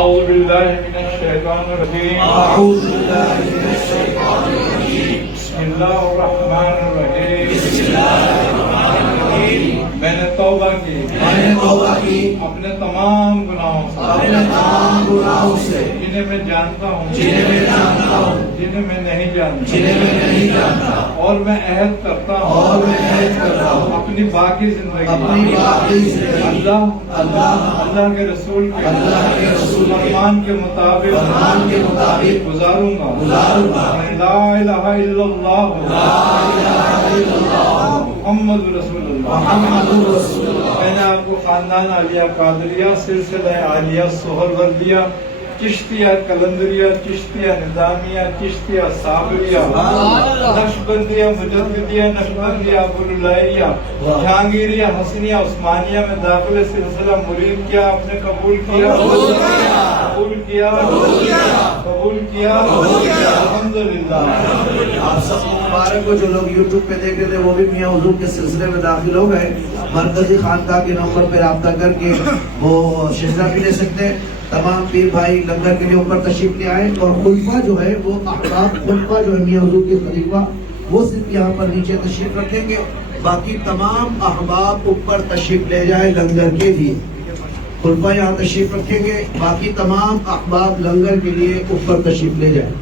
أعوذ بالله من الشيطان الرجيم أعوذ بالله من الشيطان الرجيم بسم الله الرحمن الرحيم بسم الله الرحمن الرحيم मैंने तौबा की मैंने तौबा की अपने तमाम गुनाहों से अपने तमाम गुनाहों से जिन्हें मैं जानता हूँ जिन्हें मैं जानता हूँ जिन्हें मैं नहीं जानता जिन्हें मैं नहीं जानता और मैं अहद करता हूँ और मैं अहद करता हूँ अपनी बाकी जिंदगी अपनी बाकी जिंदगी अल्लाह अल्लाह के रसूल के फरमान के मुताबिक गुजारूंगा ला इलाहा इल्लल्लाह मुहम्मद रसूलुल्लाह। मैंने आपको खानदान आलिया कादरिया सिलसिला आलिया सोहरवर्दिया चिश्तिया कलंदरिया चिश्तिया निजामिया चिश्तिया साबरिया नक्शबंदिया मुजद्दिदिया नक्शबंदिया बुलुलाइया जहांगीरिया हसनिया उस्मानिया में दाखिल सिलसिला मुरीद किया, आपने कबूल किया अल्हम्दुलिल्लाह। आप सबको मुबारक हो। जो लोग YouTube पे देख रहे थे वो भी मियां हुजूर के सिलसिले में दाखिल हो गए। मरकजी खानका के नंबर पे राब्ता करके वो शिजरा भी ले सकते हैं। तमाम पीर भाई लंगर के लिए ऊपर तशरीफ ले आए और खुलफा जो है वो अहबाब खुलफा जो है मियां हुजूर के खलीफा वो सिर्फ यहाँ पर नीचे तशरीफ रखेंगे, बाकी तमाम अहबाब ऊपर तशरीफ ले जाए लंगर के लिए। खुलफा यहाँ तशरीफ रखेंगे, बाकी तमाम अहबाब लंगर के लिए ऊपर तशरीफ ले जाए।